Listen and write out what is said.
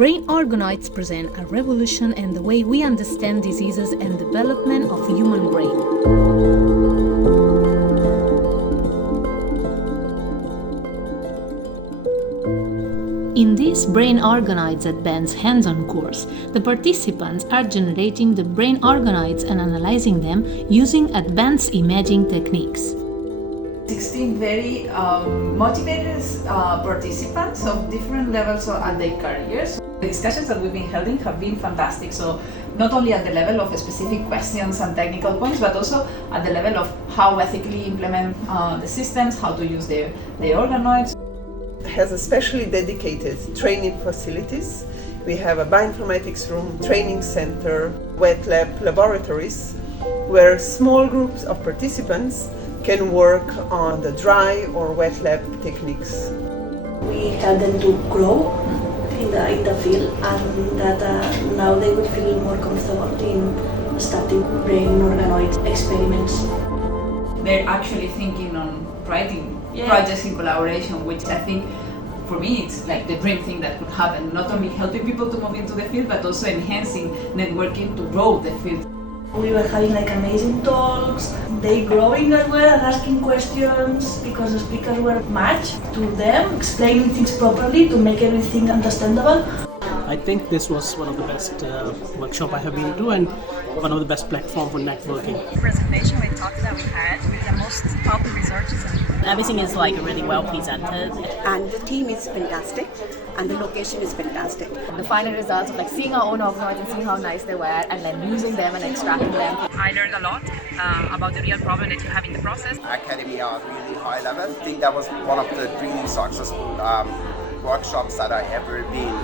Brain organoids present a revolution in the way we understand diseases and development of human brain. In this Brain Organoids Advanced hands-on course, the participants are generating the brain organoids and analyzing them using advanced imaging techniques. 16 very motivated participants of different levels at their careers. The discussions that we've been holding have been fantastic. So not only at the level of specific questions and technical points, but also at the level of how ethically implement the systems, how to use the organoids. Has a specially dedicated training facilities. We have a bioinformatics room, training center, wet lab, laboratories, where small groups of participants can work on the dry or wet lab techniques. We help them to grow in the field, and that now they will feel more comfortable in starting brain organoid experiments. They're actually thinking on writing projects in collaboration, which I think for me it's like the dream thing that could happen, not only helping people to move into the field, but also enhancing networking to grow the field. We were having amazing talks, they growing as well and asking questions because the speakers were matched to them, explaining things properly to make everything understandable. I think this was one of the best workshop I have been to and one of the best platform for networking. The presentation we talked that we had with the most top researchers. Everything is really well presented. And the team is fantastic and the location is fantastic. The final results of seeing our own organoids and seeing how nice they were and then using them and extracting them. I learned a lot about the real problem that you have in the process. Academia are really high level. I think that was one of the really successful workshops that I ever been